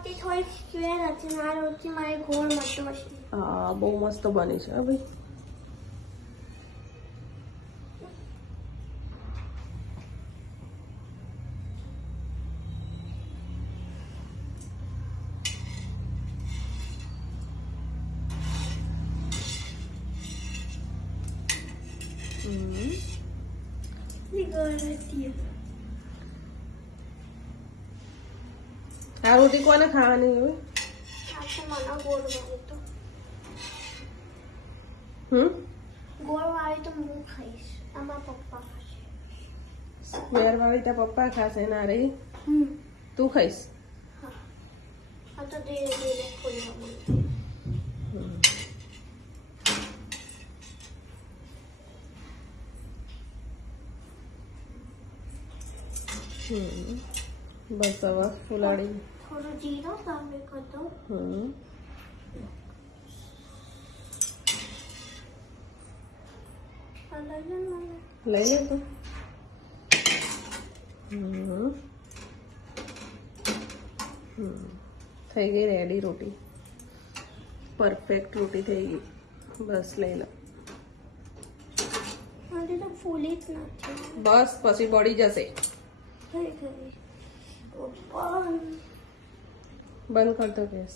રોટી થોડી સ્ક્વેર હતી ને આ રોટી મારી ગોળ મસ્ત હતી. હા બહુ મસ્ત બની છે ભાઈ. આ રોટી કોને ખાવાની હોય? ગોળ વાળી તો ગોળ વાળી તો હું ખાઈશ. આમાં પપ્પા ખાશે. સ્ક્વેર વાળી તો પપ્પા ખાશે ના રે તું ખાઈશ. હા આ તો ધીરે ધીરે ખોલવાનું. બસ હવે ફુલાડી થોડું જીરો સામે કરતો. લઈ લે તું. થઈ ગઈ રેડી રોટી. પરફેક્ટ રોટી થઈ ગઈ. બસ લઈ લો. આજે તો ફૂલી જ નથી. બસ પછી બળી જશે. બંધ કર દો ગેસ.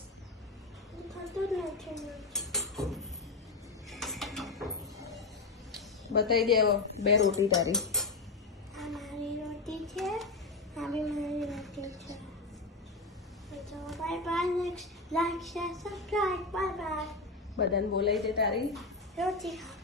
બતાવી દે હવે 2 રોટી તારી. આ મારી રોટી છે. આ બી મારી રોટી છે. તો bye bye. Next like share subscribe. Bye bye. બધાને બોલાવી દે તારી રોટી ખા.